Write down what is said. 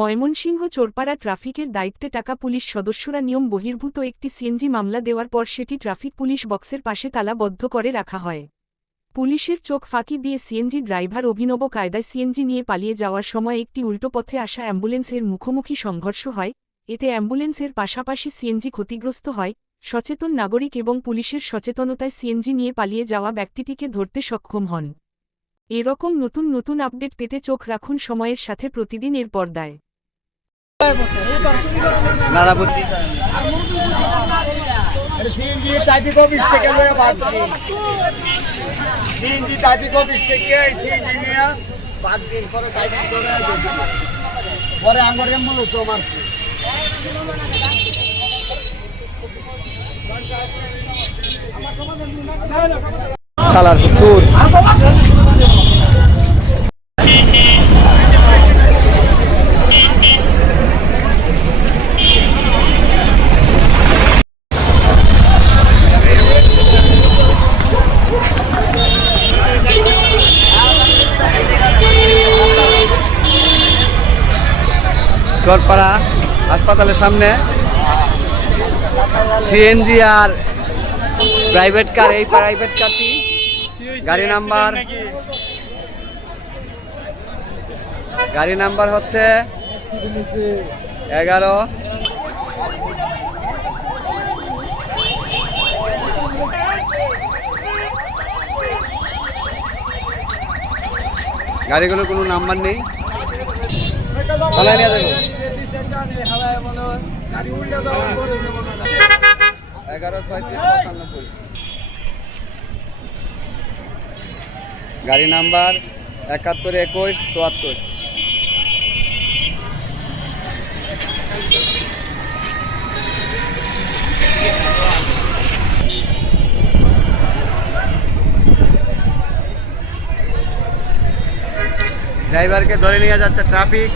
ময়মনসিংহ চোরপাড়া ট্রাফিকের দায়িত্বে টাকা পুলিশ সদস্যরা নিয়ম বহির্ভূত একটি সিএনজি মামলা দেওয়ার পর সেটি ট্রাফিক পুলিশ বক্সের পাশে তালাবদ্ধ করে রাখা হয়। পুলিশের চোখ ফাঁকি দিয়ে সিএনজি ড্রাইভার অভিনব কায়দায় সিএনজি নিয়ে পালিয়ে যাওয়ার সময় একটি উল্টো পথে আসা অ্যাম্বুলেন্সের মুখোমুখি সংঘর্ষ হয়। এতে অ্যাম্বুলেন্সের পাশাপাশি সিএনজি ক্ষতিগ্রস্ত হয়। সচেতন নাগরিক এবং পুলিশের সচেতনতায় সিএনজি নিয়ে পালিয়ে যাওয়া ব্যক্তিটিকে ধরতে সক্ষম হন। এরকম নতুন নতুন আপডেট পেতে চোখ রাখুন সময়ের সাথে প্রতিদিন এর পর্দায়। কালার প্রচুর চরপাড়া হাসপাতালের সামনে সিএনজি আর প্রাইভেট কার, এই প্রাইভেট কারটি গাড়ি নাম্বার হচ্ছে 11। গাড়িগুলোর কোনো নাম্বার নেই। 113695 গাড়ি নাম্বার 712174। ড্রাইভারকে ধরে নিয়ে যাচ্ছে ট্রাফিক।